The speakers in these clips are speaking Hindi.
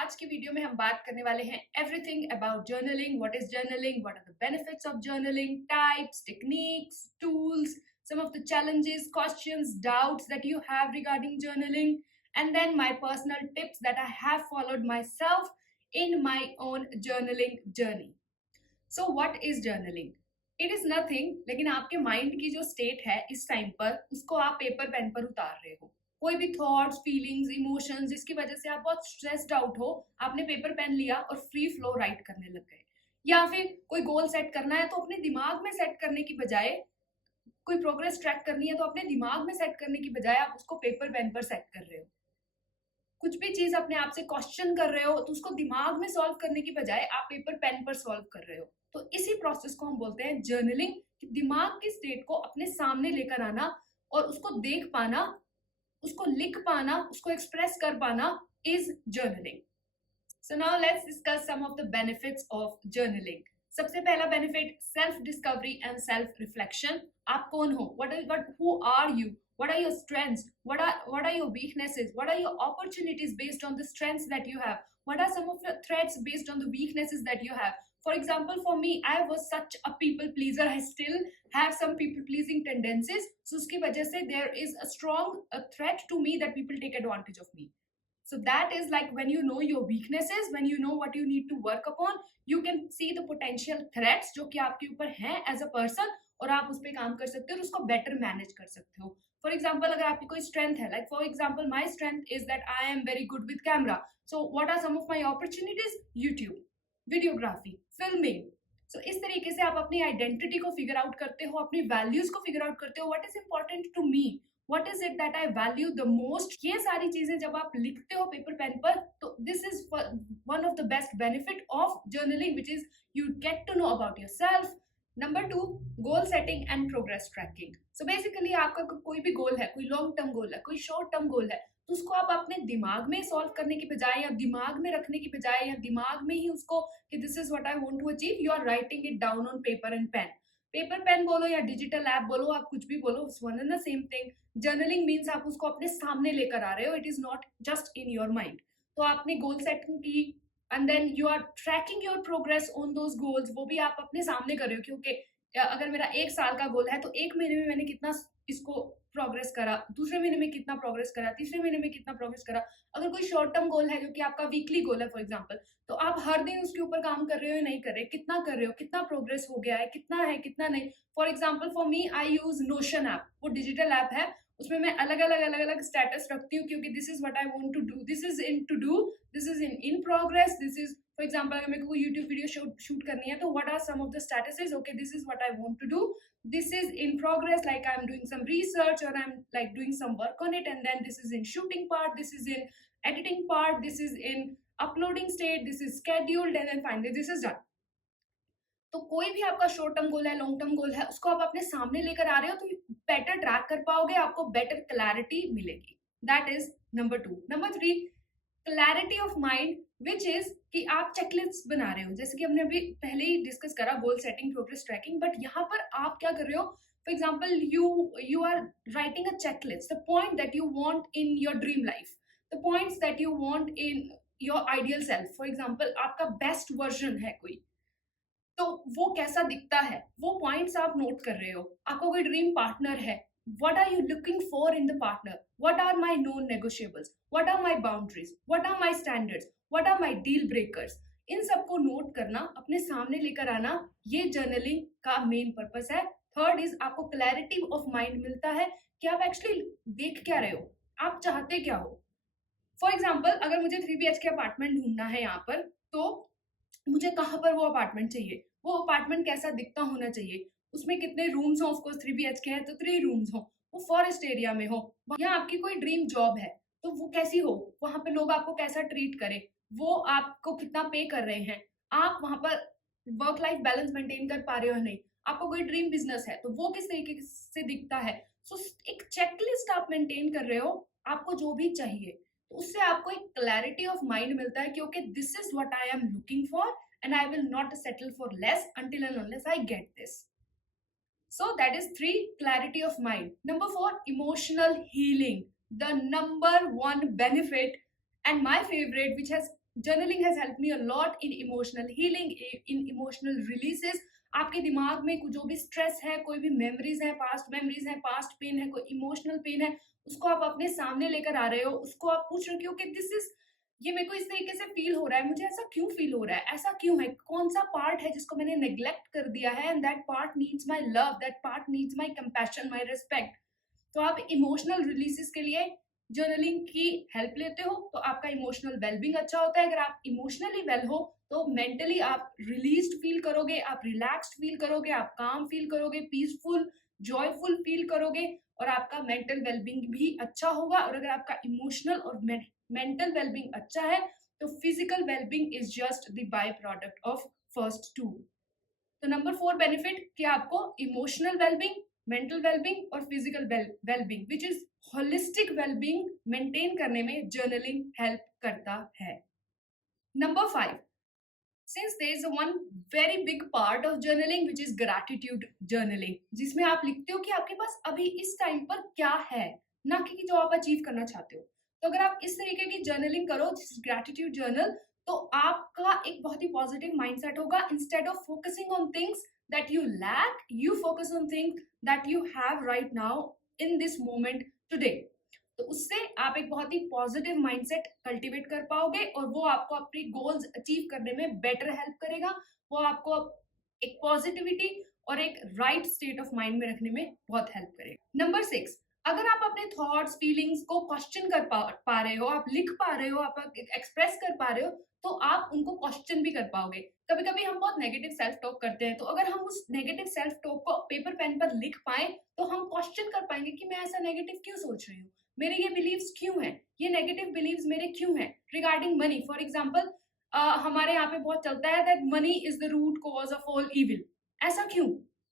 आज की वीडियो में हम बात करने वाले हैं everything about journaling, what is journaling, what are the benefits of journaling, types, techniques, tools, some of the challenges, questions, doubts that you have regarding journaling, and then my personal tips that I have followed myself in my own journaling journey. So what is journaling? It is nothing, लेकिन आपके माइंड की जो स्टेट है इस टाइम पर उसको आप पेपर पेन पर उतार रहे हो। कोई भी थॉट्स, फीलिंग्स, इमोशंस जिसकी वजह से आप बहुत स्ट्रेस्ड आउट हो, आपने पेपर पेन लिया और फ्री फ्लो राइट करने लग गए। या फिर कोई गोल सेट करना है तो अपने दिमाग में सेट करने की बजाय, कोई प्रोग्रेस ट्रैक करनी है तो अपने दिमाग में सेट करने की बजाय आप उसको पेपर पेन पर सेट कर रहे हो। कुछ भी चीज अपने आप से क्वेश्चन कर रहे हो तो उसको दिमाग में सॉल्व करने की बजाय आप पेपर पेन पर सॉल्व कर रहे हो। तो इसी प्रोसेस को हम बोलते हैं जर्नलिंग, कि दिमाग की स्टेट को अपने सामने लेकर आना और उसको देख पाना, उसको लिख पाना, उसको एक्सप्रेस कर पाना is journaling. So now let's discuss some of the benefits of journaling. सबसे पहला benefit, self discovery and self reflection. आप कौन हो, who are you, what are your strengths, what are your weaknesses, what are your opportunities based on the strengths that you have, what are some of your threats based on the weaknesses that you have. For example, for me, I was such a people pleaser. I still have some people pleasing tendencies, so uski wajah se there is a strong threat to me that people take advantage of me. So that is like when you know your weaknesses, when you know what you need to work upon, you can see the potential threats जो कि आपके ऊपर हैं as a person, और आप उस पर काम कर सकते हो और उसको better manage कर सकते हो। For example, अगर आपकी कोई strength है, like for example, my strength is that I am very good with camera. So what are some of my opportunities? YouTube, videography, filming. So इस तरीके से आप अपनी आइडेंटिटी को फिगर आउट करते हो, अपनी वैल्यूज को फिगर आउट करते हो, what is important to me, what is it that I value the most. ये सारी चीजें जब आप लिखते हो पेपर पेन पर, तो this is one of the best benefit of journaling, which is you get to know about yourself. Number 2, goal setting and progress tracking. So basically आपका कोई भी गोल है, कोई लॉन्ग टर्म गोल है, कोई शॉर्ट टर्म गोल है, तो उसको आप अपने दिमाग में सॉल्व करने की बजाय, या दिमाग में रखने की बजाय, या दिमाग में ही उसको कि this is what I want to achieve, you are writing it down on paper and pen. Paper pen बोलो या डिजिटल ऐप बोलो, आप कुछ भी बोलो, it's one and the same thing. Journaling means आप उसको अपने सामने लेकर आ रहे हो, it is not just in your mind. तो आपने गोल सेट की and then you are tracking your progress on those goals, वो भी आप अपने सामने कर रहे हो। क्योंकि अगर मेरा 1 साल का गोल है तो 1 महीने में मैंने कितना इसको प्रोग्रेस करा, दूसरे महीने में कितना प्रोग्रेस करा, तीसरे महीने में कितना प्रोग्रेस करा। अगर कोई शॉर्ट टर्म गोल है जो कि आपका वीकली गोल है फॉर एग्जांपल, तो आप हर दिन उसके ऊपर काम कर रहे हो या नहीं कर रहे, कितना कर रहे हो, कितना प्रोग्रेस हो गया है कितना नहीं। For example for me, I use Notion app, वो डिजिटल ऐप है, उसमें मैं अलग अलग स्टेटस रखती हूँ, क्योंकि this is what I want to do, this is in to do, this is in progress, this is for example अगर मेरे को यूट्यूब वीडियो शूट करनी है तो what are some of the statuses, okay this is what I want to do, this is in progress, like I'm doing some research or I'm like doing some work on it, and then this is in shooting part, this is in editing part, this is in uploading state, this is scheduled, and then finally this is done. तो कोई भी आपका शॉर्ट टर्म गोल है, लॉन्ग टर्म गोल है, उसको आप अपने सामने लेकर आ रहे हो तो बेटर ट्रैक कर पाओगे, आपको बेटर क्लैरिटी मिलेगी। That is number 2। Number 3, clarity of mind, which is कि आप चेकलिस्ट बना रहे हो, जैसे कि हमने अभी पहले ही डिस्कस करा goal setting, progress tracking, but यहाँ पर आप क्या कर रहे हो, for example you are writing a checklist, the point that you want in your dream life, the points that you want in your ideal self. For example आपका बेस्ट वर्जन है कोई, तो वो कैसा दिखता है, वो पॉइंट्स आप नोट कर रहे हो। आपका कोई ड्रीम पार्टनर है, what are you looking for in the partner, what are my non negotiables, what are my boundaries, what are my standards, what are my deal breakers, इन सबको नोट करना, अपने सामने लेकर आना, ये जर्नलिंग का मेन पर्पस है। थर्ड इज आपको क्लैरिटी ऑफ माइंड मिलता है कि आप एक्चुअली देख क्या रहे हो, आप चाहते क्या हो। फॉर एग्जाम्पल अगर मुझे 3 BHK अपार्टमेंट ढूंढना है यहाँ पर, तो मुझे कहाँ पर वो अपार्टमेंट चाहिए, वो अपार्टमेंट कैसा दिखता होना चाहिए, उसमें कितने रूम्स हो, ऑफकोर्स 3 BHK है तो 3 रूम्स हो, वो फॉरेस्ट एरिया में हो, या आपकी कोई ड्रीम जॉब है तो वो कैसी हो, वहां पे लोग आपको कैसा ट्रीट करे, वो आपको कितना पे कर रहे हैं, आप वहां पर वर्क लाइफ बैलेंस मेंटेन कर पा रहे हो नहीं, आपको कोई ड्रीम बिजनेस है तो वो किस तरीके से दिखता है। सो एक चेकलिस्ट आप मेंटेन कर रहे हो, आपको जो भी चाहिए, तो उससे आपको एक क्लैरिटी ऑफ माइंड मिलता है कि okay this is what I am looking for and I will not settle for less until and unless I get this. So that is 3, clarity of mind. Number 4, emotional healing, the number 1 benefit and my favorite, which has journaling has help me a lot in emotional healing, in emotional releases. आपके दिमाग में जो भी स्ट्रेस है, कोई भी मेमोरीज है, पास्ट पेन है, कोई इमोशनल पेन है, उसको आप अपने सामने लेकर आ रहे हो, उसको आप पूछ रहे हो कि दिस इज, ये मेरे को इस तरीके से फील हो रहा है, मुझे ऐसा क्यों फील हो रहा है, ऐसा क्यों है, कौन सा पार्ट है जिसको मैंने नेग्लेक्ट कर दिया है, and that part needs my love, that part needs my compassion, my respect. तो आप इमोशनल रिलीजेस के लिए जर्नलिंग की हेल्प लेते हो, तो आपका इमोशनल वेलबींग अच्छा होता है। अगर आप इमोशनली वेल हो तो मेंटली आप रिलीज्ड फील करोगे, आप रिलैक्स्ड फील करोगे, आप काम फील करोगे, पीसफुल जॉयफुल फील करोगे, और आपका मेंटल वेलबींग भी अच्छा होगा। और अगर आपका इमोशनल और मेंटल वेलबींग अच्छा है तो physical wellbeing is just the by product of first two. तो नंबर 4 बेनिफिट कि आपको इमोशनल वेलबींग, मेंटल वेलबींग और physical wellbeing which is holistic wellbeing maintain करने में जर्नलिंग हेल्प करता है। Number 5, since there is one very big part of journaling which is gratitude journaling, जिसमें आप लिखते हो कि आपके पास अभी इस टाइम पर क्या है, ना कि जो आप अचीव करना चाहते हो। तो अगर आप इस तरीके की जर्नलिंग करो, ग्रैटिट्यूड जर्नल, तो आपका एक बहुत ही पॉजिटिव माइंडसेट होगा। Instead of focusing on things that you lack, you focus on things that you have right now in this moment today. तो उससे आप एक बहुत ही पॉजिटिव माइंडसेट कल्टीवेट कर पाओगे, और वो आपको अपनी गोल्स अचीव करने में बेटर हेल्प करेगा। वो आपको एक पॉजिटिविटी और एक राइट स्टेट ऑफ माइंड में रखने में बहुत हेल्प करेगा। नंबर 6, अगर आप अपने थॉट्स फीलिंग्स को क्वेश्चन कर पा रहे हो, आप लिख पा रहे हो, आप एक्सप्रेस कर पा रहे हो, तो आप उनको क्वेश्चन भी कर पाओगे। कभी कभी हम बहुत नेगेटिव सेल्फ टॉक करते हैं, तो अगर हम उस नेगेटिव सेल्फ टॉक को पेपर पेन पर लिख पाए तो हम क्वेश्चन कर पाएंगे कि मैं ऐसा नेगेटिव क्यों सोच रही हूँ, मेरे ये बिलीव्स क्यों हैं, ये नेगेटिव बिलीव्स मेरे क्यों हैं रिगार्डिंग मनी। फॉर एग्जांपल, हमारे यहाँ पे बहुत चलता है that money is the root cause of all evil. ऐसा क्यों,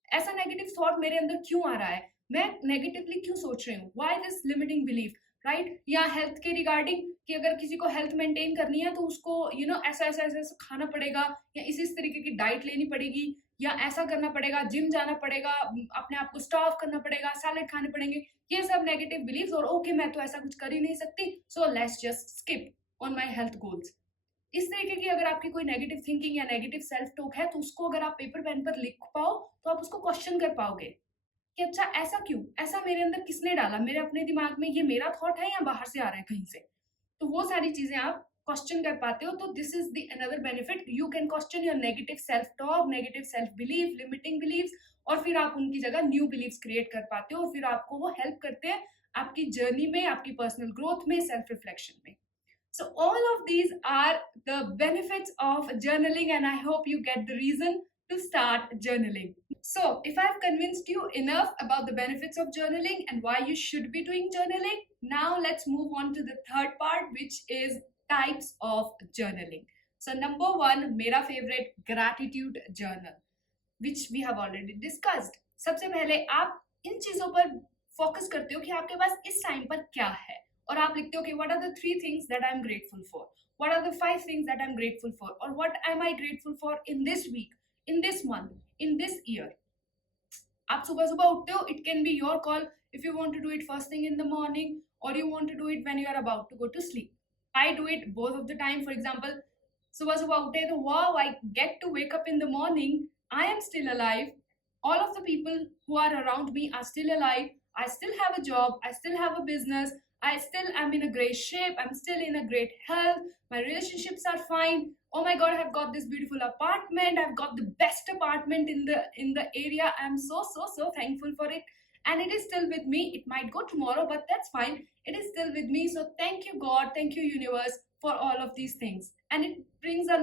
ऐसा नेगेटिव थॉट मेरे अंदर क्यों आ रहा है, मैं नेगेटिवली क्यों सोच रही हूँ, why this limiting belief, right. या हेल्थ के रिगार्डिंग कि अगर किसी को हेल्थ मेंटेन करनी है तो उसको ऐसा ऐसा ऐसा ऐसा खाना पड़ेगा, या इस तरीके की डाइट लेनी पड़ेगी, या ऐसा करना पड़ेगा, जिम जाना पड़ेगा, अपने आप को स्टाफ करना पड़ेगा, सैलेड खाने पड़ेंगे। ये सब नेगेटिव बिलीव्स, और ओके मैं तो ऐसा कुछ कर ही नहीं सकती, so let's just skip on my health goals. इस तरीके की अगर आपकी कोई नेगेटिव थिंकिंग या नेगेटिव सेल्फ टॉक है, तो उसको अगर आप पेपर पेन पर लिख पाओ तो आप उसको क्वेश्चन कर पाओगे कि अच्छा ऐसा क्यों, ऐसा मेरे अंदर किसने डाला, मेरे अपने दिमाग में ये मेरा थॉट है या बाहर से आ रहा है कहीं से। तो वो सारी चीजें आप क्वेश्चन कर पाते हो। तो this is the another benefit, you can question your negative self talk, negative self belief, limiting believes, और फिर आप उनकी जगह न्यू बिलीव्स क्रिएट कर पाते हो, और फिर आपको वो हेल्प करते हैं आपकी जर्नी में, आपकी पर्सनल ग्रोथ में, सेल्फ रिफ्लेक्शन में। So all of these are the benefits of journaling, and I hope you get the reason to start journaling. So if I've convinced you enough about the benefits of journaling and why you should be doing journaling, now let's move on to the third part, which is types of journaling. So number 1, मेरा favorite, gratitude journal, which we have already discussed. सबसे पहले आप इन चीजों पर फोकस करते हो कि आपके पास इस टाइम पर क्या है, और आप लिखते हो कि what are the 3 things that I am grateful for, what are the 5 things that I am grateful for, और what am I grateful for in this week, in this month, in this year. आप सुबह सुबह उठते हो, it can be your call if you want to do it first thing in the morning, और you want to do it when you are about to go to sleep. I do it both of the time. For example, सुबह सुबह उठे तो wow, I get to wake up in the morning, I am still alive, all of the people who are around me are still alive, I still have a job, I still have a business, I still am in a great shape, I'm still in a great health, my relationships are fine, oh my god, I've got this beautiful apartment, I've got the best apartment in the area, I'm so thankful for it, and it is still with me. It might go tomorrow, but that's fine, it is still with me. So thank you god, thank you universe for all of these things, and it brings a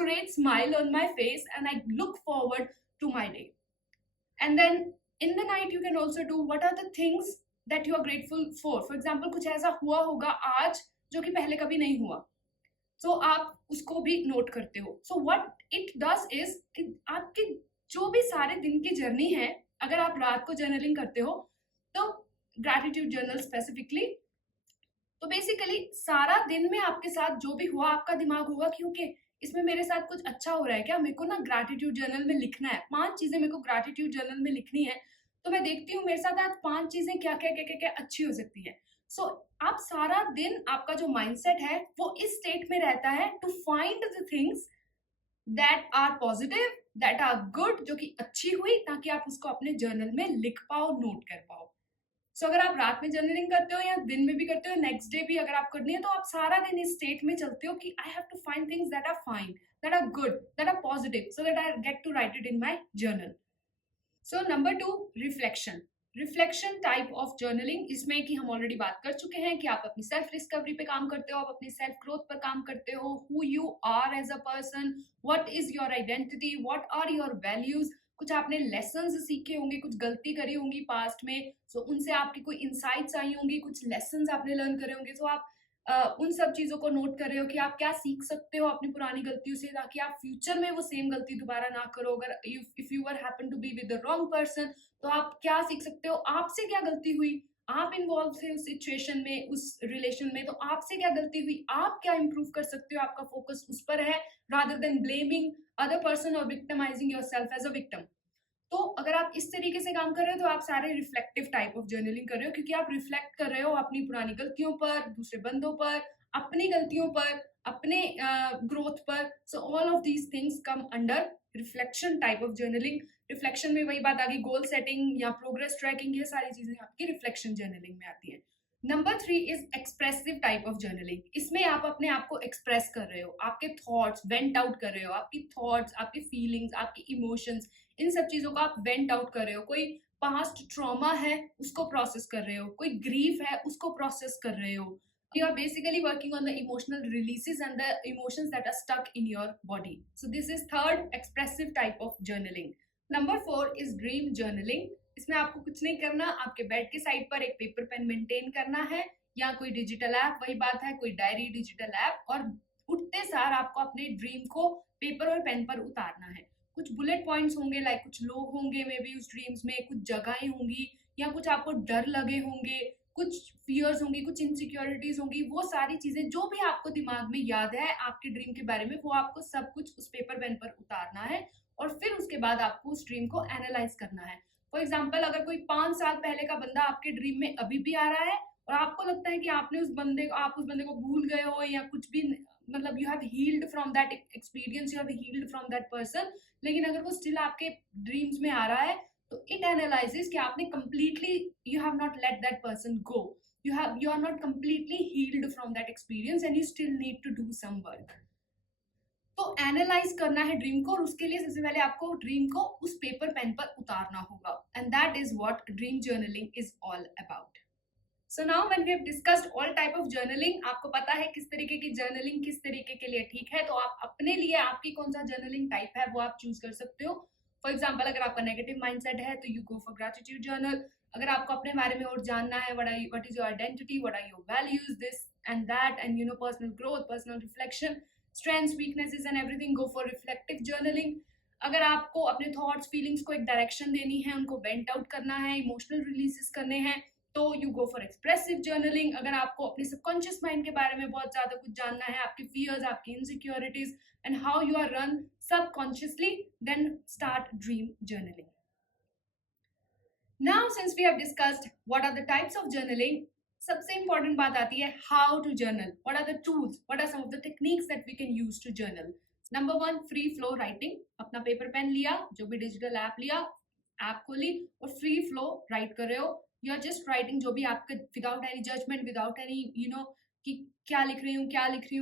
great smile on my face, and I look forward to my day. And then in the night you can also do what are the things that you are grateful for example, कुछ ऐसा हुआ होगा आज जो कि पहले कभी नहीं हुआ, so आप उसको भी नोट करते हो. So what it does is कि आपकी जो भी सारे दिन की जर्नी है, अगर आप रात को जर्नलिंग करते हो तो ग्रैटिट्यूड जर्नल स्पेसिफिकली, तो बेसिकली सारा दिन में आपके साथ जो भी हुआ, आपका दिमाग होगा क्योंकि इसमें मेरे साथ कुछ अच्छा हो रहा है क्या, मेरे को ना ग्रैटिट्यूड जर्नल में लिखना है, 5 चीजें मेरे को ग्रैटिट्यूड जर्नल में लिखनी है. तो मैं देखती हूँ मेरे साथ आज 5 चीजें क्या क्या क्या क्या क्या अच्छी हो सकती है. सो आप सारा दिन आपका जो माइंडसेट है वो इस स्टेट में रहता है to find the things that are positive, that are good, जो कि अच्छी हुई, ताकि आप उसको अपने जर्नल में लिख पाओ, नोट कर पाओ। सो अगर आप रात में जर्नलिंग करते हो या दिन में भी करते हो, नेक्स्ट डे भी अगर आप करनी है, तो आप सारा दिन इस स्टेट में चलते हो कि I have to find things that are fine, that are good, that are positive, so that I get to write it in my journal. So number 2, reflection. Reflection type of journaling, इसमें कि हम ऑलरेडी बात कर चुके हैं कि आप अपनी सेल्फ डिस्कवरी पे काम करते हो, आप अपनी सेल्फ ग्रोथ पर काम करते हो, who you are as a person, what is your identity, what are your values. कुछ आपने लेसन्स सीखे होंगे, कुछ गलती करी होंगी पास्ट में, सो उनसे आपकी कोई इंसाइट्स आई होंगी, कुछ लेसन्स आपने लर्न करे होंगे, सो आप उन सब चीजों को नोट कर रहे हो कि आप क्या सीख सकते हो अपनी पुरानी गलतियों से, ताकि आप फ्यूचर में वो सेम गलती दोबारा ना करो। अगर if you were happen to be with the wrong person, तो आप क्या सीख सकते हो, आपसे क्या गलती हुई, आप इन्वॉल्व थे उस सिचुएशन में, उस रिलेशन में, तो आपसे क्या गलती हुई, आप क्या इंप्रूव कर सकते हो, आपका फोकस उस पर है, rather than blaming other person और विक्टिमाइजिंग योरसेल्फ एज अ विक्टिम। तो अगर आप इस तरीके से काम कर रहे हो, तो आप सारे रिफ्लेक्टिव टाइप ऑफ जर्नलिंग कर रहे हो, क्योंकि आप रिफ्लेक्ट कर रहे हो अपनी पुरानी गलतियों पर, दूसरे बंदों पर, अपनी गलतियों पर, अपने ग्रोथ पर। So all of these things come under reflection type of journaling. Reflection में वही बात आ गई, गोल सेटिंग या प्रोग्रेस ट्रैकिंग, ये सारी चीजें आपकी रिफ्लेक्शन जर्नलिंग में आती है। Number 3 is expressive type of journaling. इसमें आप अपने आप को एक्सप्रेस कर रहे हो, आपके थॉट्स वेंट आउट कर रहे हो, आपकी थॉट्स, आपकी फीलिंग्स, आपकी इमोशंस, इन सब चीजों को आप वेंट आउट कर रहे हो। कोई पास्ट ट्रॉमा है उसको प्रोसेस कर रहे हो, कोई ग्रीफ है उसको प्रोसेस कर रहे हो। You are basically working on the emotional releases and the emotions that are stuck in your body. So this is third expressive type of journaling. Number 4 is dream journaling. इसमें आपको कुछ नहीं करना, आपके बेड के साइड पर एक पेपर पेन मेंटेन करना है, या कोई डिजिटल ऐप, वही बात है, कोई डायरी, डिजिटल ऐप, और उठते सार आपको अपने ड्रीम को पेपर और पेन पर उतारना है। कुछ बुलेट पॉइंट्स होंगे, लाइक कुछ लोग होंगे मे बी उस ड्रीम्स में, कुछ जगहें होंगी, या कुछ आपको डर लगे होंगे, कुछ फियर्स होंगी, कुछ इनसिक्योरिटीज होंगी, वो सारी चीजें जो भी आपको दिमाग में याद है आपके ड्रीम के बारे में, वो आपको सब कुछ उस पेपर पेन पर उतारना है, और फिर उसके बाद आपको उस ड्रीम को एनालाइज करना है। फॉर एग्जाम्पल, अगर कोई 5 साल पहले का बंदा आपके ड्रीम में अभी भी आ रहा है, और आपको लगता है कि आप उस बंदे को भूल गए हो, या कुछ भी, मतलब you have healed from that experience, you have healed from that person, लेकिन अगर वो स्टिल आपके ड्रीम्स में आ रहा है, तो इट एनालाइजेस कि आपने completely, you have not let that person go, you are not completely healed from that experience and you still need to do some work. तो एनालाइज करना है ड्रीम को, और उसके लिए सबसे पहले आपको ड्रीम को उस पेपर पेन पर उतारना होगा, and that is what dream journaling is all about. So now when we have discussed all type of journaling, आपको पता है किस तरीके की जर्नलिंग किस तरीके के लिए ठीक है, तो आप अपने लिए आपकी कौन सा जर्नलिंग टाइप है वो आप चूज कर सकते हो। फॉर एग्जाम्पल, अगर आपका नेगेटिव माइंडसेट है तो you go for gratitude journal. अगर आपको अपने बारे में और जानना है, what is your identity, what are your values, this and that, and personal growth, personal reflection, strengths, weaknesses and everything, go for reflective journaling. अगर आपको अपने थॉट्स, फीलिंग्स को एक डायरेक्शन देनी है, उनको वेंट आउट करना है, इमोशनल रिलीजेस करने हैं, तो you go for expressive journaling. अगर आपको अपने सबकॉन्शियस माइंड के बारे में बहुत ज्यादा कुछ जानना है, आपके फियर्स, आपकी insecurities and how you are run subconsciously, then start dream journaling. Now since we have discussed what are the types of journaling, सबसे important बात आती है how to journal. What are the tools, what are some of the techniques that we can use to journal? Number 1, free flow writing. अपना पेपर पेन लिया, जो भी डिजिटल ऐप लिया, ऐप खोली और फ्री फ्लो राइट कर रहे हो। यू आर जस्ट राइटिंग जो भी आपका, without any judgement, without any कि क्या लिख रही हूँ,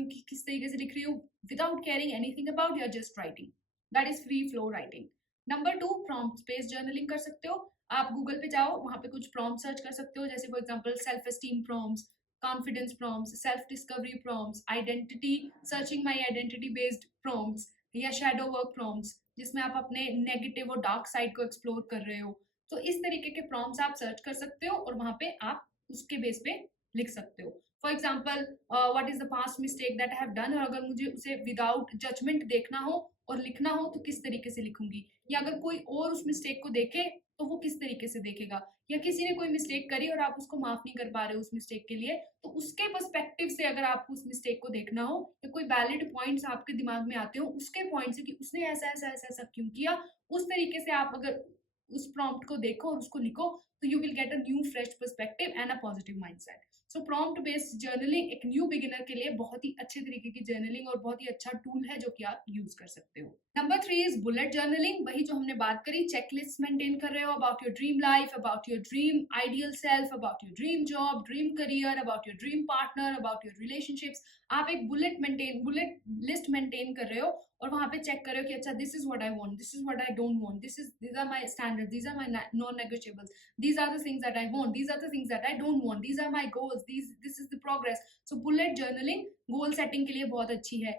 कि किस तरीके से लिख रही हूँ, without caring anything about, you are just writing, that is free flow writing. Number 2, prompt based journaling कर सकते हो। आप गूगल पे जाओ, वहां पे कुछ प्रॉम्प्ट सर्च कर सकते हो, जैसे for example self esteem prompts, confidence prompts, self discovery prompts, identity, searching my identity based prompts, या शैडो वर्क प्रॉम्प्ट्स, जिसमें आप अपने नेगेटिव और डार्क साइड को एक्सप्लोर कर रहे हो। तो इस तरीके के प्रॉम्प्ट्स आप सर्च कर सकते हो, और वहां पे आप उसके बेस पे लिख सकते हो। For example, what is the past mistake that I have done, और अगर मुझे उसे विदाउट जजमेंट देखना हो और लिखना हो तो किस तरीके से लिखूंगी, या अगर कोई और उस मिस्टेक को देखे तो वो किस तरीके से देखेगा, या किसी ने कोई मिस्टेक करी और आप उसको माफ नहीं कर पा रहे हो उस मिस्टेक के लिए, तो उसके पर्सपेक्टिव से अगर आपको उस मिस्टेक को देखना हो, या कोई वैलिड पॉइंट्स आपके दिमाग में आते हो उसके पॉइंट से कि उसने ऐसा ऐसा ऐसा ऐसा क्यों किया, उस तरीके से आप अगर उस प्रॉम्प्ट को देखो और उसको लिखो, तो you will get a new fresh perspective and a positive mindset. So prompt based journaling एक न्यू बिगिनर के लिए बहुत ही अच्छे तरीके की जर्नलिंग और बहुत ही अच्छा टूल है जो कि आप यूज कर सकते हो। Number 3 is bullet journaling. वही जो हमने बात करी, चेकलिस्ट मेंटेन कर रहे हो about your dream life, about your dream ideal self, about your dream job, dream career, about your dream partner, about your relationships. आप एक बुलेट लिस्ट मेंटेन कर रहे हो और वहां पे चेक कर रहे हो कि अच्छा this is what I want, this is what I don't want, these are my standards, these are my non-negotiables, these are the things that I want, these are the things that I don't want, these are my goals, this is the progress. So bullet journaling goal setting के लिए बहुत अच्छी है।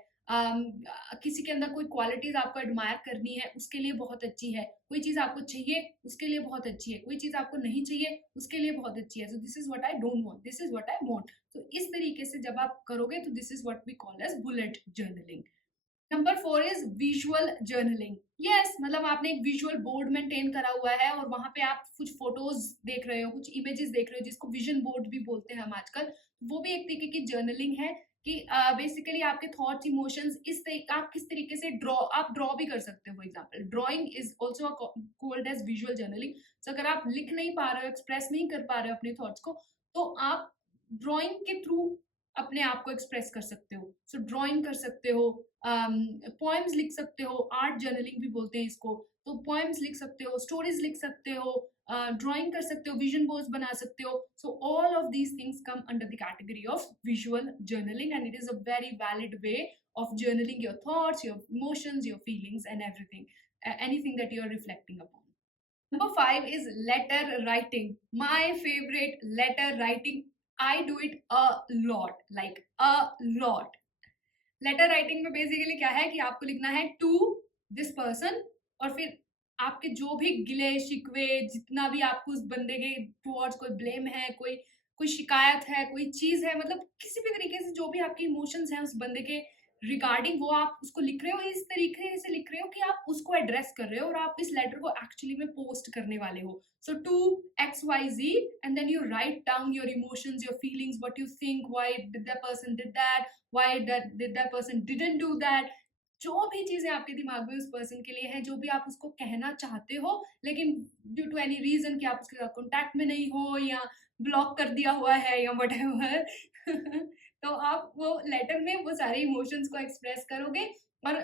किसी के अंदर कोई क्वालिटीज आपको एडमायर करनी है उसके लिए बहुत अच्छी है, कोई चीज आपको चाहिए उसके लिए बहुत अच्छी है, कोई चीज आपको नहीं चाहिए उसके लिए बहुत अच्छी है। So this is what I don't want, this is what I want. तो इस तरीके से जब आप करोगे तो this is what we call as bullet journaling. Number 4 is visual journaling. Yes, मतलब आपने एक विजुअल बोर्ड मेंटेन करा हुआ है और वहां पे आप कुछ फोटोज देख रहे हो, कुछ इमेजेस देख रहे हो, जिसको विजन बोर्ड भी बोलते हैं हम आजकल। वो भी एक तरीके की जर्नलिंग है कि बेसिकली आपके थॉट्स इमोशंस आप किस तरीके से आप ड्रॉ भी कर सकते हो। For example drawing is also called as visual journaling. So अगर आप लिख नहीं पा रहे हो, एक्सप्रेस नहीं कर पा रहे हो अपने थॉट्स को, तो आप ड्राइंग के थ्रू अपने आप को एक्सप्रेस कर सकते हो। सो ड्राइंग कर सकते हो, पोएम्स लिख सकते हो, आर्ट जर्नलिंग भी बोलते हैं इसको। तो पोएम्स लिख सकते हो, स्टोरीज लिख सकते हो, ड्राइंग कर सकते हो, विजन बोर्ड्स बना सकते हो। So all of these things come under the category of visual journaling and it is a very valid way of journaling your thoughts, your emotions, your feelings and everything, anything that you are reflecting upon. Number 5 is letter writing. My favorite, letter writing. I do it a lot, like a lot. Letter writing में बेसिकली क्या है कि आपको लिखना है टू दिस पर्सन और फिर आपके जो भी गिले शिकवे, जितना भी आपको उस बंदे के टुवर्ड्स कोई ब्लेम है, कोई शिकायत है, कोई चीज है, मतलब किसी भी तरीके से जो भी आपके इमोशंस हैं उस बंदे के रिगार्डिंग, वो आप उसको लिख रहे हो, इस तरीके से लिख रहे हो कि आप उसको एड्रेस कर रहे हो और आप इस लेटर को एक्चुअली में पोस्ट करने वाले हो। So to XYZ and then you write down your emotions, your feelings, what you think, why did that person did that, why did that person didn't do that। जो भी चीजें आपके दिमाग में उस पर्सन के लिए है, जो भी आप उसको कहना चाहते हो लेकिन ड्यू टू एनी रीजन कि आप उसके साथ कॉन्टैक्ट में नहीं हो या ब्लॉक कर दिया हुआ है या व्हाटएवर तो आप वो लेटर में वो सारे इमोशंस को एक्सप्रेस करोगे और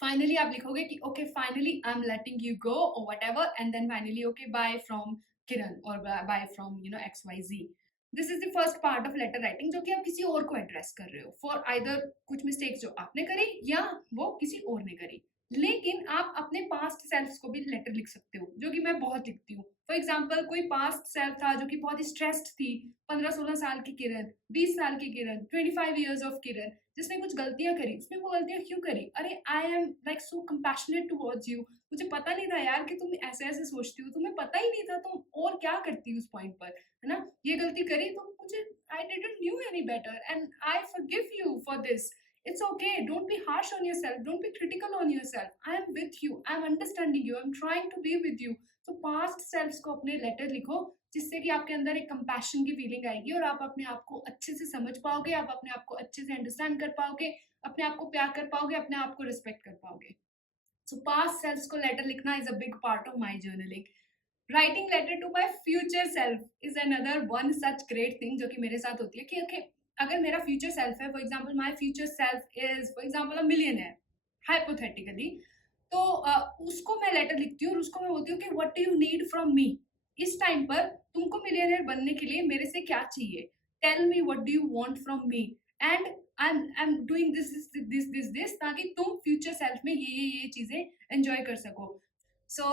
फाइनली आप लिखोगे कि okay finally I am letting you go और whatever and then finally okay bye from Kiran और bye from XYZ। This is the first part of letter writing जो कि आप किसी और को एड्रेस कर रहे हो फॉर आइदर कुछ मिस्टेक्स जो आपने करी या वो किसी और ने करी। लेकिन आप अपने पास्ट सेल्फ को भी लेटर लिख सकते हो, जो कि मैं बहुत लिखती हूँ। फॉर एग्जाम्पल कोई पास्ट सेल्फ था जो कि बहुत ही स्ट्रेस्ड थी, 15-16 साल की किरण, 20 साल की किरण, 25 ईयर्स ऑफ किरण, जिसने कुछ गलतियां करी। उसने वो गलतियां क्यों करी? अरे I am like so compassionate towards you, मुझे पता नहीं था यार कि तुम ऐसे ऐसे सोचती हो, तुम्हें पता ही नहीं था तुम और क्या करती उस पॉइंट पर, है ना। ये गलती करी तो मुझे I didn't knew any better and I forgive you for this. It's okay. Don't be harsh on yourself. Don't be critical on yourself. I am with you. I am understanding you. I am trying to be with you. So past selves को अपने लेटर लिखो जिससे कि आपके अंदर एक कंपैशन की फीलिंग आएगी और आप अपने आप को अच्छे से समझ पाओगे, आप अपने आप को अच्छे से अंडरस्टैंड कर पाओगे, अपने आप को प्यार कर पाओगे, अपने आप को रिस्पेक्ट कर पाओगे। So past selves को लेटर लिखना is a big part of my journaling. Writing letter to my future self is another one such great thing जो कि मेरे साथ होती है कि okay, अगर मेरा फ्यूचर सेल्फ है, for example my future self is for example a millionaire hypothetically, तो उसको मैं लेटर लिखती हूँ और उसको मैं बोलती हूँ कि what do you need from me. इस टाइम पर तुमको मिलियनेयर बनने के लिए मेरे से क्या चाहिए, tell me what do you want from me and I am doing this ताकि तुम फ्यूचर सेल्फ में ये चीजें एंजॉय कर सको। सो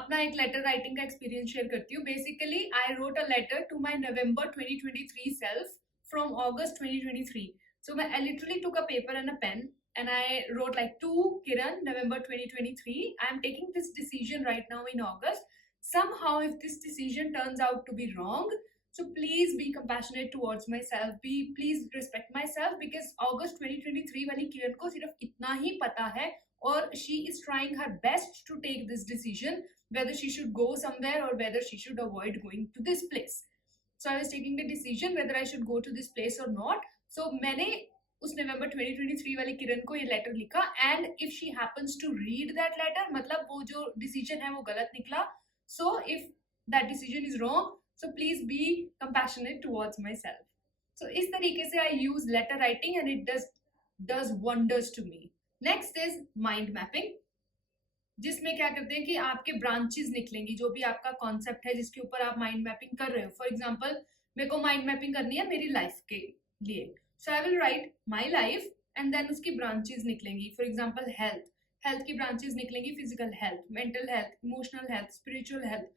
अपना एक लेटर राइटिंग का एक्सपीरियंस शेयर करती हूँ। Basically I wrote a letter to my November 2023 self from August 2023. So I literally took a paper and a pen and I wrote like to Kiran, November 2023. I am taking this decision right now in August. Somehow if this decision turns out to be wrong, so please be compassionate towards myself. Please respect myself because August 2023 वाली किरण को सिर्फ इतना ही पता है और she is trying her best to take this decision whether she should go somewhere or whether she should avoid going to this place. So I was taking the decision whether I should go to this place or not. So मैंने उस नवंबर 2023 वाली किरण को ये लेटर लिखा and if she happens to read that letter, मतलब वो जो डिसीजन है वो गलत निकला, so if that decision is wrong, so please be compassionate towards myself. So इस तरीके से I use letter writing and it does wonders to me. Next is mind mapping, जिसमें क्या करते हैं कि आपके ब्रांचेस निकलेंगी, जो भी आपका कॉन्सेप्ट है जिसके ऊपर आप माइंड मैपिंग कर रहे हो. फॉर एग्जाम्पल मेरे को माइंड मैपिंग करनी है मेरी लाइफ के लिए, so I will write my life and then उसकी ब्रांचेस निकलेंगी. फॉर एग्जाम्पल हेल्थ, हेल्थ की ब्रांचेस निकलेंगी, physical health, mental health, emotional health, spiritual health,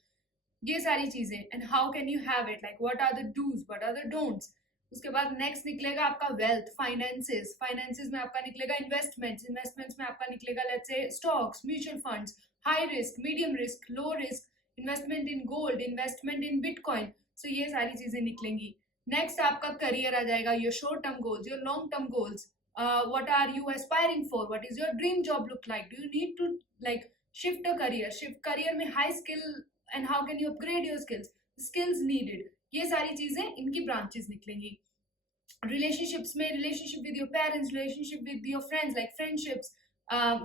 ये सारी चीजें. And how can you have it, like what are the dos, what are the don'ts. उसके बाद नेक्स्ट निकलेगा आपका वेल्थ, फाइनेंसेस, फाइनेंसेस में आपका निकलेगा इन्वेस्टमेंट्स, इन्वेस्टमेंट्स में आपका निकलेगा let's say stocks, mutual funds, high risk, medium risk, low risk, investment in gold, investment in bitcoin. So ये सारी चीजें निकलेंगी. नेक्स्ट आपका करियर आ जाएगा, your short term goals, your long term goals, what are you aspiring for, what is your dream job look like, do you need to like shift a career, shift career में high skill and how can you upgrade your skills needed. ये सारी चीजें इनकी ब्रांचेस निकलेंगी. रिलेशनशिप्स में relationship with your parents, relationship with your friends like friendships,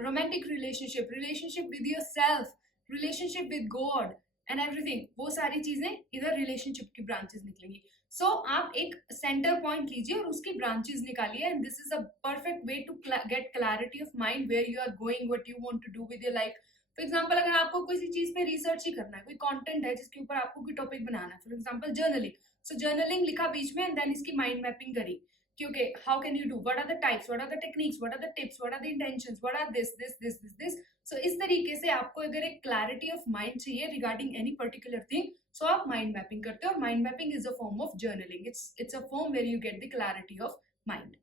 romantic relationship, relationship with your self, relationship with God and everything, वो सारी चीजें इधर रिलेशनशिप की ब्रांचेस निकलेंगी. सो आप एक सेंटर पॉइंट लीजिए और उसकी ब्रांचेस निकालिए and this is a perfect way to get clarity of mind where you are going, what you want to do with your life. For example अगर आपको किसी चीज पे रिसर्च ही करना है, कोई कंटेंट है जिसके ऊपर आपको कोई टॉपिक बनाना है, for example journaling, so journaling लिखा बीच में एंड देन इसकी माइंड मैपिंग करी कि okay how can you do, what are the types, what are the techniques, what are the tips, what are the intentions, what are this this this this this. So इस तरीके से आपको अगर एक क्लैरिटी ऑफ माइंड चाहिए regarding any particular thing, so आप माइंड मैपिंग करते हो. और mind mapping is a form of journaling, it's a form where you get the clarity of mind.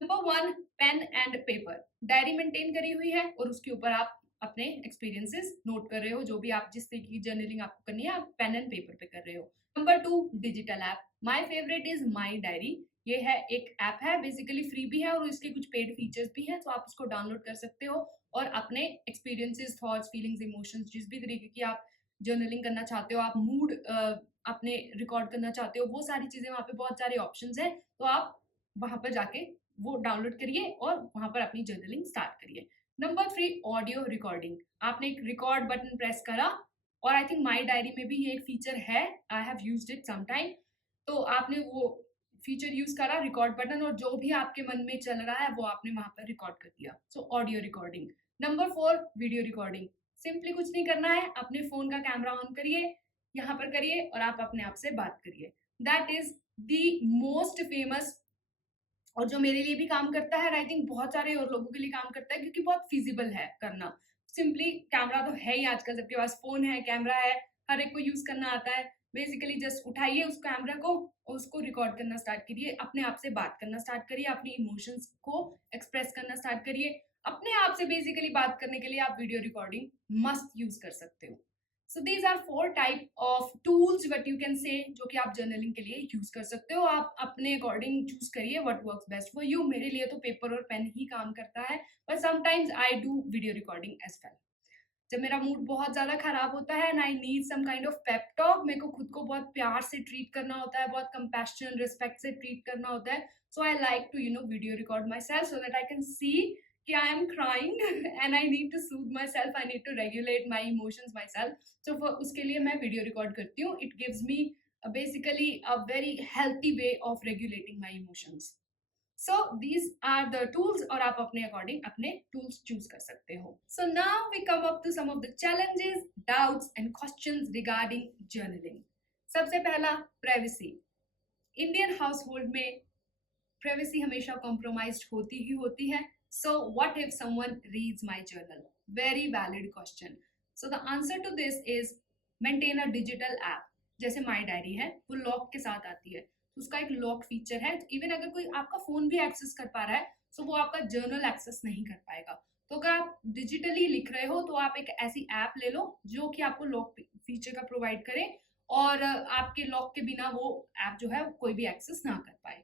Number 1, pen and paper. Diary maintain करी हुई है और उसके ऊपर आप अपने एक्सपीरियंसेस नोट कर रहे हो, जो भी आप जिस तरीके की जर्नलिंग आपको करनी है आप पेन एंड पेपर पे कर रहे हो. Number 2, digital app. My favourite is my diary. ये है एक ऐप है, बेसिकली फ्री भी है और इसके कुछ पेड फीचर्स भी हैं, तो आप उसको डाउनलोड कर सकते हो और अपने एक्सपीरियंसेस, थॉट्स, फीलिंग्स, इमोशंस, जिस भी तरीके की आप जर्नलिंग करना चाहते हो, आप मूड अपने रिकॉर्ड करना चाहते हो, वो सारी चीजें वहाँ पे बहुत सारे ऑप्शंस हैं, तो आप वहां पर जाके वो डाउनलोड करिए और वहां पर अपनी जर्नलिंग स्टार्ट करिए. Number 3, audio recording. आपने एक रिकॉर्ड बटन प्रेस करा और आई थिंक माई डायरी में भी ये एक फीचर है, I have used it sometime. तो आपने वो फीचर यूज करा, रिकॉर्ड बटन, और जो भी आपके मन में चल रहा है वो आपने वहां पर रिकॉर्ड कर दिया. So audio recording. Number 4, video recording. Simply कुछ नहीं करना है, अपने फोन का कैमरा ऑन करिए, यहाँ पर करिए और आप अपने आप से बात करिए. That is the most famous और जो मेरे लिए भी काम करता है, आई थिंक बहुत सारे और लोगों के लिए काम करता है, क्योंकि बहुत फिजिबल है करना. सिंपली कैमरा तो है ही, आजकल सबके पास फोन है, कैमरा है, हर एक को यूज करना आता है. बेसिकली जस्ट उठाइए उस कैमरा को और उसको रिकॉर्ड करना स्टार्ट करिए, अपने आप से बात करना स्टार्ट करिए, अपनी इमोशंस को एक्सप्रेस करना स्टार्ट करिए. अपने आप से बेसिकली बात करने के लिए आप वीडियो रिकॉर्डिंग मस्ट यूज कर सकते हो. So these are 4 type of tools what you can say, जो कि आप जर्नलिंग के लिए यूज कर सकते हो. आप अपने अकॉर्डिंग चूज करिए what works best for you. मेरे लिए तो पेपर और पेन ही काम करता है, but sometimes I do video recording as well. जब मेरा मूड बहुत ज्यादा खराब होता है and I need some kind of pep talk, मेरे को खुद को बहुत प्यार से ट्रीट करना होता है, बहुत कंपैशन, रिस्पेक्ट से ट्रीट करना होता है. So I like to video record myself so that I can see कि I am crying and I need to soothe myself, I need to regulate my emotions myself. So उसके लिए मैं वीडियो रिकॉर्ड करती हूँ. It gives me basically a very healthy way of regulating my emotions. So these are the tools और आप अपने अकॉर्डिंग अपने टूल्स चूज कर सकते हो. So now we come up to some of the challenges, doubts and questions regarding journaling. सबसे पहला, प्राइवेसी. इंडियन हाउस होल्ड में प्राइवेसी हमेशा कॉम्प्रोमाइज्ड होती ही होती है. So what if someone reads my journal? Very valid question. So the answer to this is maintain a digital app. जैसे माई डायरी है, वो लॉक के साथ आती है, उसका एक लॉक फीचर है. इवन अगर कोई आपका फोन भी एक्सेस कर पा रहा है, तो वो आपका जर्नल एक्सेस नहीं कर पाएगा. तो अगर आप डिजिटली लिख रहे हो, तो आप एक ऐसी ऐप ले लो जो कि आपको लॉक फीचर का प्रोवाइड करे और आपके लॉक के बिना वो ऐप जो है कोई भी एक्सेस ना कर पाए.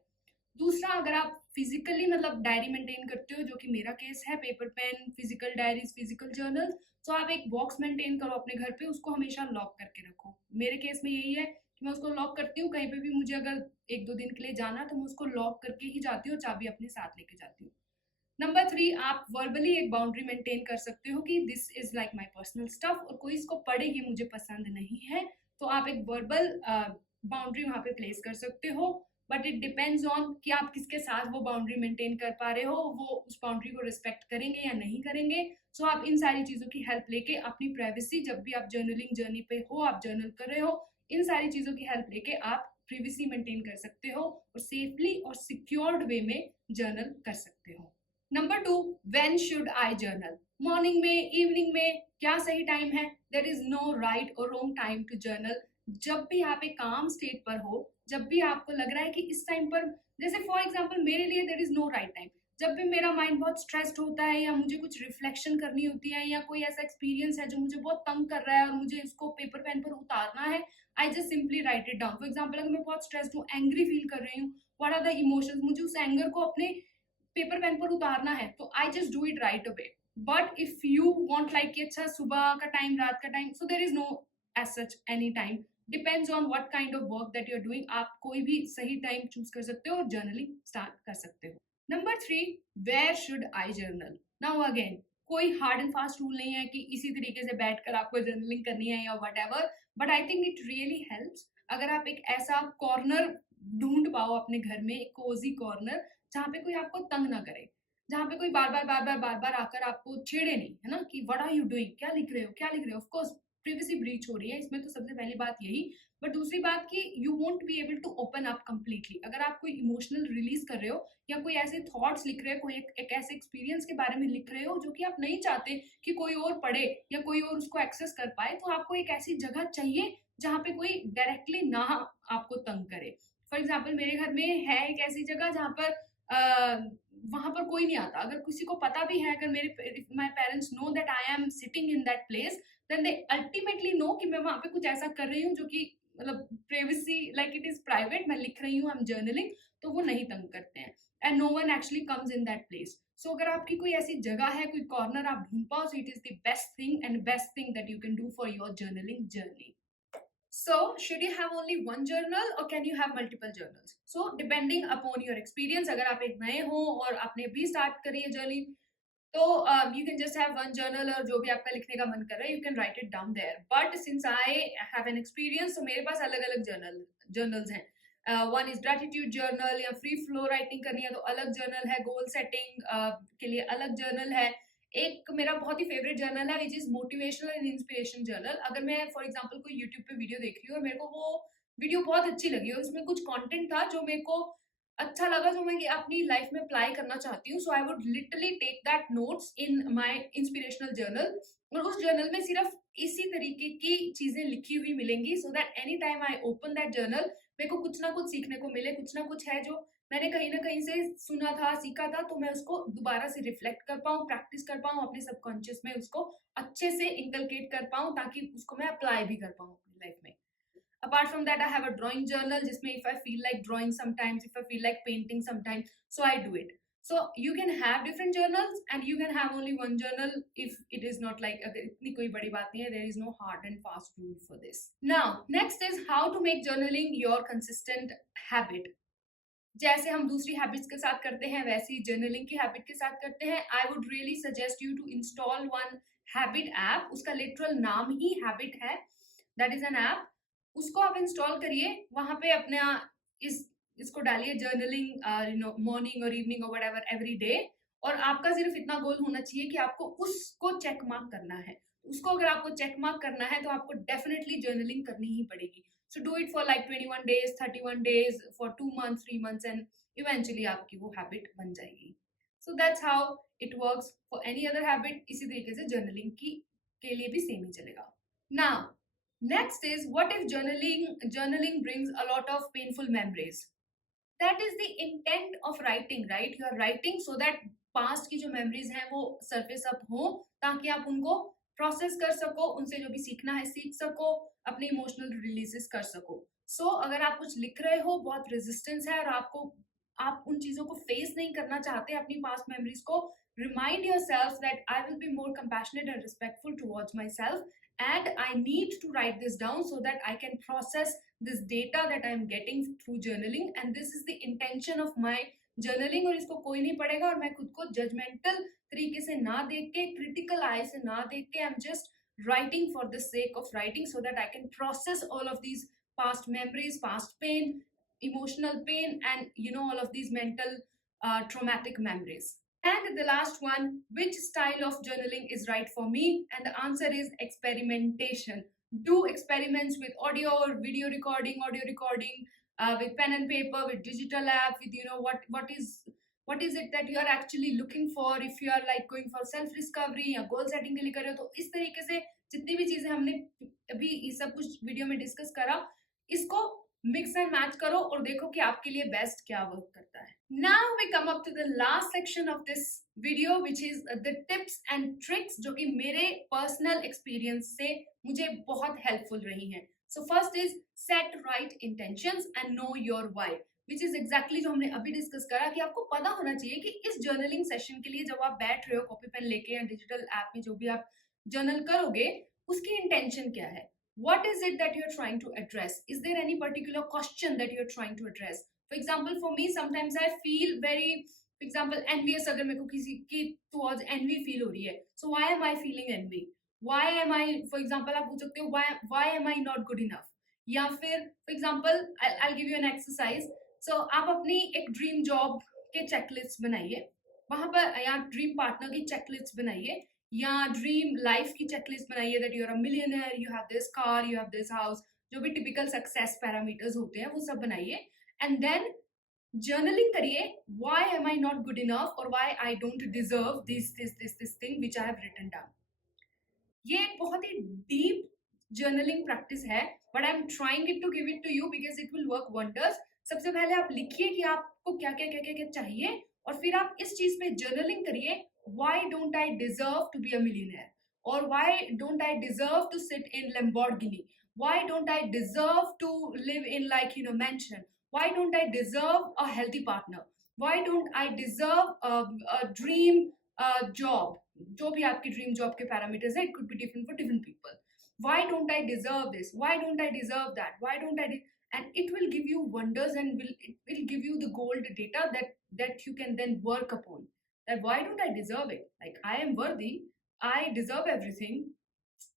दूसरा, अगर आप फिजिकली मतलब डायरी मेंटेन करते हो, जो कि मेरा केस है, paper pen, physical diaries, physical journal, तो आप एक बॉक्स मेंटेन करो अपने घर पे, उसको हमेशा लॉक करके रखो. मेरे केस में यही है कि मैं उसको लॉक करती हूँ. कहीं पे भी मुझे अगर 1-2 दिन के लिए जाना, तो मैं उसको लॉक करके ही जाती हूँ, चाबी अपने साथ लेके जाती हूँ. नंबर 3, आप वर्बली एक बाउंड्री मेंटेन कर सकते हो कि this is like my personal stuff और कोई इसको पढ़े ये मुझे पसंद नहीं है, तो आप एक वर्बल बाउंड्री वहाँ पे प्लेस कर सकते हो, बट इट डिपेंड्स ऑन कि आप किसके साथ वो बाउंड्री मेंटेन कर पा रहे हो, वो उस बाउंड्री को रिस्पेक्ट करेंगे या नहीं करेंगे। सो आप इन सारी चीज़ों की हेल्प लेके अपनी प्राइवेसी, जब भी आप जर्नलिंग जर्नी पे हो, आप जर्नल कर रहे हो, इन सारी चीज़ों की हेल्प लेके आप प्राइवेसी मेंटेन कर सकते हो और सेफली और सिक्योर्ड वे में जर्नल कर सकते हो। Number 2, when should I journal? Morning में, इवनिंग में, क्या सही टाइम है? देयर इज नो राइट और रॉन्ग टाइम टू जर्नल। जब भी आप एक काम स्टेट पर हो, जब भी आपको लग रहा है कि इस टाइम पर, जैसे फॉर एग्जांपल मेरे लिए there is no right time. जब भी मेरा माइंड बहुत स्ट्रेस्ड होता है या मुझे कुछ रिफ्लेक्शन करनी होती है या कोई ऐसा एक्सपीरियंस है जो मुझे बहुत तंग कर रहा है और मुझे उसको पेपर पेन पर उतारना है, I just simply write it down. For example अगर मैं बहुत स्ट्रेस्ड हूँ, एंग्री फील कर रही हूँ, व्हाट आर द इमोशंस, मुझे उस एंगर को अपने पेपर पेन पर उतारना है, तो I just do it right away. But if you want like कि अच्छा सुबह का टाइम, रात का time, so there is no as such any time, depends on what kind of work that you are doing. आप कोई भी सही टाइम चूज कर सकते हो और जर्नलिंग स्टार्ट कर सकते हो। Number 3, where should I journal? Now again, कोई हार्ड एंड फास्ट रूल नहीं है कि इसी तरीके से बैठकर आपको जर्नलिंग करनी है या what ever, but I think it really helps अगर आप एक ऐसा कॉर्नर ढूंढ पाओ अपने घर में, एक कोजी कॉर्नर, जहाँ पे कोई आपको तंग ना करे, जहाँ पे कोई बार बार आकर आपको छेड़े नहीं, है ना, कि व्हाट आर यू डूइंग, क्या लिख रहे हो, क्या लिख रहे हो। ऑफ कोर्स प्रिवेसी ब्रीच हो रही है इसमें, तो सबसे पहली बात यही। बट दूसरी बात कि you won't be able to open up completely. अगर आप कोई इमोशनल रिलीज कर रहे हो या कोई ऐसे थॉट्स लिख रहे हो, कोई एक ऐसे एक्सपीरियंस के बारे में लिख रहे हो जो कि आप नहीं चाहते कि कोई और पढ़े या कोई और उसको एक्सेस कर पाए, तो आपको एक ऐसी जगह चाहिए जहाँ पे कोई डायरेक्टली ना आपको तंग करे। फॉर एग्जाम्पल मेरे घर में है एक ऐसी जगह जहाँ पर वहां पर कोई नहीं आता। अगर किसी को पता भी है, अगर मेरे my parents know that I am sitting in that place, then they ultimately know कि मैं वहां पे कुछ ऐसा कर रही हूँ जो कि मतलब privacy, like it is private, मैं लिख रही हूँ, आई एम जर्नलिंग, तो वो नहीं तंग करते हैं। And no one actually comes in that place. So अगर आपकी कोई ऐसी जगह है, कोई कॉर्नर आप ढूंढ पाओ, so it is the best thing and best thing that you can do for your journaling journey. So, should you have only one journal or can you have multiple journals? So, depending upon your experience, अगर आप एक नए हो और आपने भी स्टार्ट करी है जर्नी, तो you can just have one journal और जो भी आपका लिखने का मन कर रहा है, you can write it down there. But since I have an experience, तो मेरे पास अलग-अलग journals हैं. One is gratitude journal, या free flow writing करनी है तो अलग journal है, goal setting के लिए अलग journal है. एक मेरा बहुत ही फेवरेट जर्नल है which is motivational and inspiration journal. अगर मैं फॉर एग्जांपल कोई यूट्यूब पे वीडियो देख रही हूँ और मेरे को वो वीडियो बहुत अच्छी लगी और उसमें कुछ कंटेंट था जो मेरे को अच्छा लगा, जो मैं अपनी लाइफ में अप्लाई करना चाहती हूँ, so I would literally take that notes in my inspirational journal, और उस जर्नल में सिर्फ इसी तरीके की चीजें लिखी हुई मिलेंगी, so that any time I open that journal मेरे को कुछ ना कुछ सीखने को मिले, कुछ ना कुछ है जो मैंने कहीं ना कहीं से सुना था, सीखा था, तो मैं उसको दोबारा से रिफ्लेक्ट कर पाऊँ, प्रैक्टिस कर पाऊँ, अपने सबकॉन्शियस में उसको अच्छे से इंकलकेट कर पाऊँ, ताकि उसको मैं अप्लाई भी कर पाऊँ अपनी लाइफ में. Apart from that, I have a drawing journal जिसमें if I feel like drawing sometimes, if I feel like painting sometimes, so I do it. So you can have different journals and you can have only one journal if it is not like, अगर इतनी कोई बड़ी बात नहीं है, there is no hard and fast rule for this. Now, next is how to make journaling your consistent habit. जैसे हम दूसरी हैबिट्स के साथ करते हैं वैसे ही जर्नलिंग की हैबिट के साथ करते हैं. I would really suggest you to install one habit app. उसका लिटरल नाम ही हैबिट है, दैट इज एन ऐप. उसको आप इंस्टॉल करिए, वहां पे अपना इसको डालिए जर्नलिंग मॉर्निंग और इवनिंग और व्हाटएवर एवरी डे, और आपका सिर्फ इतना गोल होना चाहिए कि आपको उसको चेक मार्क करना है. उसको अगर आपको चेक मार्क करना है तो आपको डेफिनेटली जर्नलिंग करनी ही पड़ेगी. So do it for like 21 days, 31 days, for 2 months, 3 months, and eventually आपकी वो habit बन जाएगी. So that's how it works for any other habit. इसी तरीके से journaling के लिए भी same ही चलेगा. Now, next is what if journaling brings a lot of painful memories? That is the intent of writing, right? You are writing so that past की जो memories हैं वो surface up हो, ताकि आप उनको प्रोसेस कर सको, उनसे जो भी सीखना है सीख सको, अपने इमोशनल रिलीजेस कर सको. सो अगर आप कुछ लिख रहे हो, बहुत रेजिस्टेंस है और आप उन चीजों को फेस नहीं करना चाहते, अपनी पास्ट मेमोरीज को, remind yourself that I will be more compassionate and respectful towards myself and I need to write this down so that I can process this data that I am getting through journaling and this is the intention of my journaling. और इसको कोई नहीं पढ़ेगा और मैं खुद को जजमेंटल तरीके से ना देख के, क्रिटिकल आई से ना देख के, I am just writing for the sake of writing, so that I can process all of these past memories, past pain, emotional pain, and all of these mental traumatic memories. And the last one, which style of journaling is right for me? And the answer is experimentation. Do experiments with audio or video recording, with pen and paper, with digital app, with what is it that you are actually looking for. If you are like going for self discovery या goal setting के लिए कर रहे हो, तो इस तरीके से जितनी भी चीजें हमने अभी ये सब कुछ वीडियो में डिस्कस करा, इसको मिक्स एंड मैच करो और देखो कि आपके लिए बेस्ट क्या वर्क करता है. Now we come up to the last section of this video, which is the tips and tricks जो कि मेरे personal experience से मुझे बहुत helpful रही हैं. So first is set right intentions and know your why, which is exactly जो हमने अभी डिस्कस करा कि आपको पता होना चाहिए कि इस जर्नलिंग सेशन के लिए जब आप बैठ रहे हो कॉपी पेन लेके या डिजिटल ऐप में जो भी आप जर्नल करोगे, उसकी इंटेंशन क्या है. What is it that you're trying to address? Is there any particular question that you're trying to address? For example, for me, sometimes I feel very, for example, envious. अगर मेरे को किसी की towards envy feel हो रही है, so why am I feeling envy? Why am I, for example, आप पूछ सकते हो why am I not good enough? या फिर for example, I'll give you an exercise. So आप अपनी एक dream job के checklist बनाइए, वहां पर या ड्रीम पार्टनर की चेकलिस्ट बनाइए, या ड्रीम लाइफ की चेकलिस्ट बनाइए, that you are a millionaire, you have this car, you have this house, जो भी टिपिकल सक्सेस पैरामीटर्स होते हैं वो सब बनाइए, एंड देन जर्नलिंग करिए, why am I not good enough और why I don't deserve this thing which I have written down. ये एक बहुत ही डीप जर्नलिंग प्रैक्टिस है, but I am trying it to give it to you because it will work wonders. सबसे पहले आप लिखिए कि आपको क्या क्या क्या क्या क्या चाहिए, और फिर आप इस चीज पे जर्नलिंग करिए. Why don't I deserve to be a millionaire? Or why don't I deserve to sit in Lamborghini? Why don't I deserve to live in mansion? Why don't I deserve a healthy partner? Why don't I deserve a dream job? जो भी आपकी ड्रीम जॉब के पैरामीटर्स है, it could be different for different people. Why don't I deserve this? Why don't I deserve that? Why don't I and it will give you wonders, and it will give you the gold data that you can then work upon. That why don't I deserve it? Like, I am worthy, I deserve everything,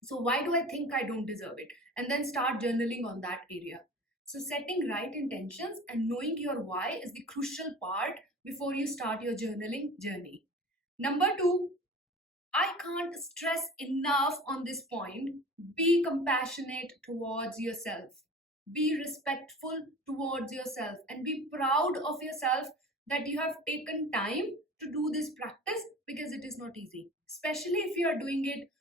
so why do I think I don't deserve it? And then start journaling on that area. So setting right intentions and knowing your why is the crucial part before you start your journaling journey. Number 2, I can't stress enough on this point. Be compassionate towards yourself. Be respectful towards yourself and be proud of yourself that you have taken time to do this practice, because it is not easy, especially if you are doing it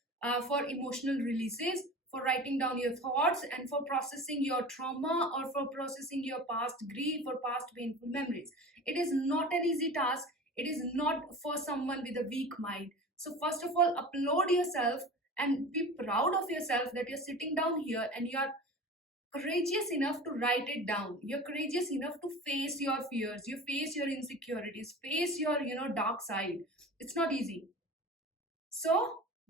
for emotional releases, for writing down your thoughts, and for processing your trauma, or for processing your past grief or past painful memories. It is not an easy task. It is not for someone with a weak mind. So first of all, upload yourself and be proud of yourself that you're sitting down here and you're courageous enough to write it down. You're courageous enough to face your fears, you face your insecurities, face your dark side. It's not easy. So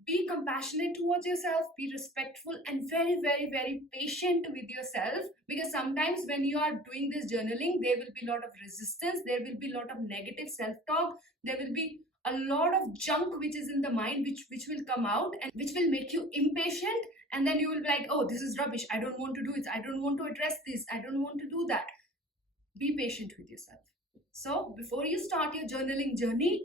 be compassionate towards yourself, be respectful, and very, very, very patient with yourself, because sometimes when you are doing this journaling, there will be a lot of resistance, there will be a lot of negative self-talk, there will be a lot of junk which is in the mind, which will come out and which will make you impatient, and then you will be like, oh, this is rubbish, I don't want to do it, I don't want to address this, I don't want to do that. Be patient with yourself. So before you start your journaling journey,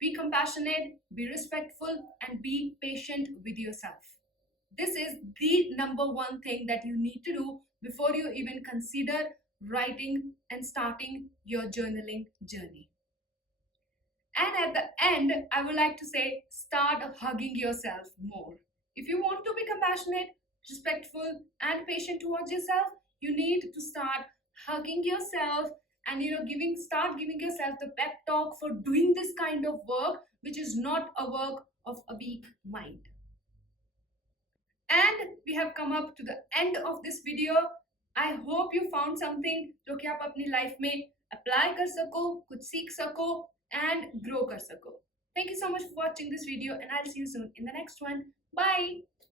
be compassionate, be respectful, and be patient with yourself. This is the number one thing that you need to do before you even consider writing and starting your journaling journey. And at the end, I would like to say, start hugging yourself more. If you want to be compassionate, respectful, and patient towards yourself, you need to start hugging yourself and start giving yourself the pep talk for doing this kind of work, which is not a work of a weak mind. And we have come up to the end of this video. I hope you found something जो कि आप अपनी लाइफ में अप्लाई कर सको, कुछ सीख सको, and grow कर सको. Thank you so much for watching this video, and I'll see you soon in the next one. Bye.